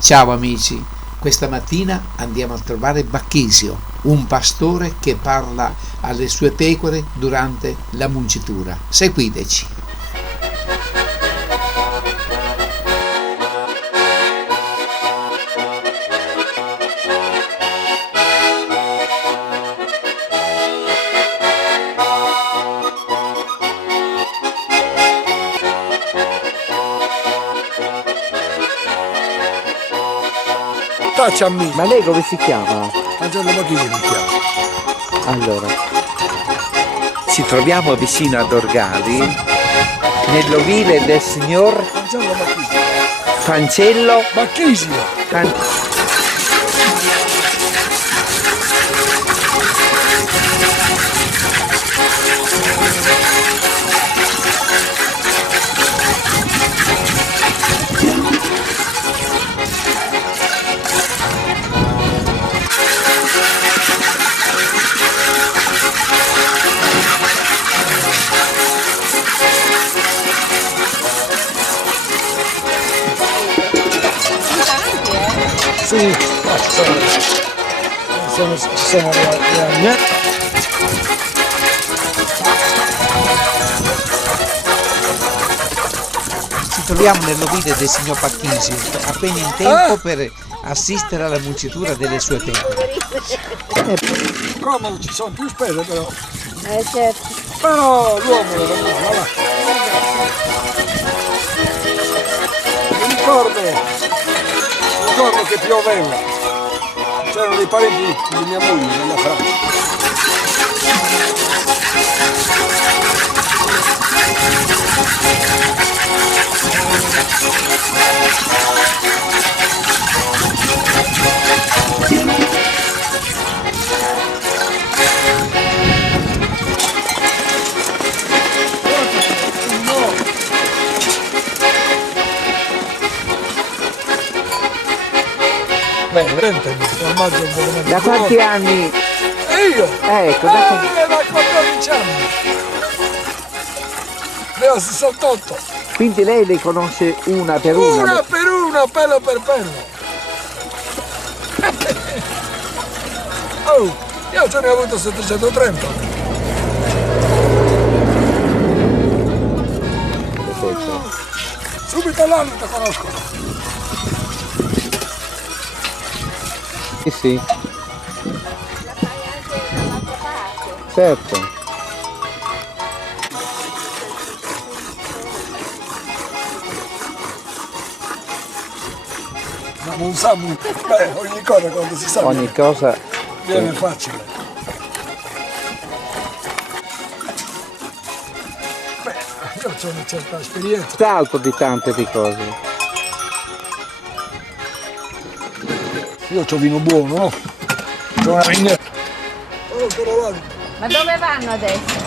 Ciao amici, questa mattina andiamo a trovare Bacchisio, un pastore che parla alle sue pecore durante la mungitura. Seguiteci. Tacciami. Ma lei come si chiama? Angelo Macchini mi chiama. Allora, ci troviamo vicino ad Orgali, nell'ovile del signor Angelo Macchini. Cancello Bacchisio. Sì, ci sono le agne. Ci troviamo nell'ovile del signor Bacchisio, appena in tempo per assistere alla mungitura delle sue pecore. Come ci sono più spese però. Certo. Però l'uomo lo va. Mi ricordo che pioveva. C'erano dei parenti di mia moglie nella Francia. Bene, ormai è un buon Da quanti anni? E io? Ecco, Da 14 anni. Ne ho 68. quindi lei le conosce una per una? Una per una, pelo per pelo. Oh, io ce ne ho avuto 730. Subito l'anno ti conoscono. Sì, certo. Ma non sa molto. Beh, ogni cosa quando si sa Ogni cosa viene facile. Beh, io ho una certa esperienza. salto di tante di cose. Io c'ho vino buono, no? C'ho una vignetta. Oh, però là. Ma dove vanno adesso?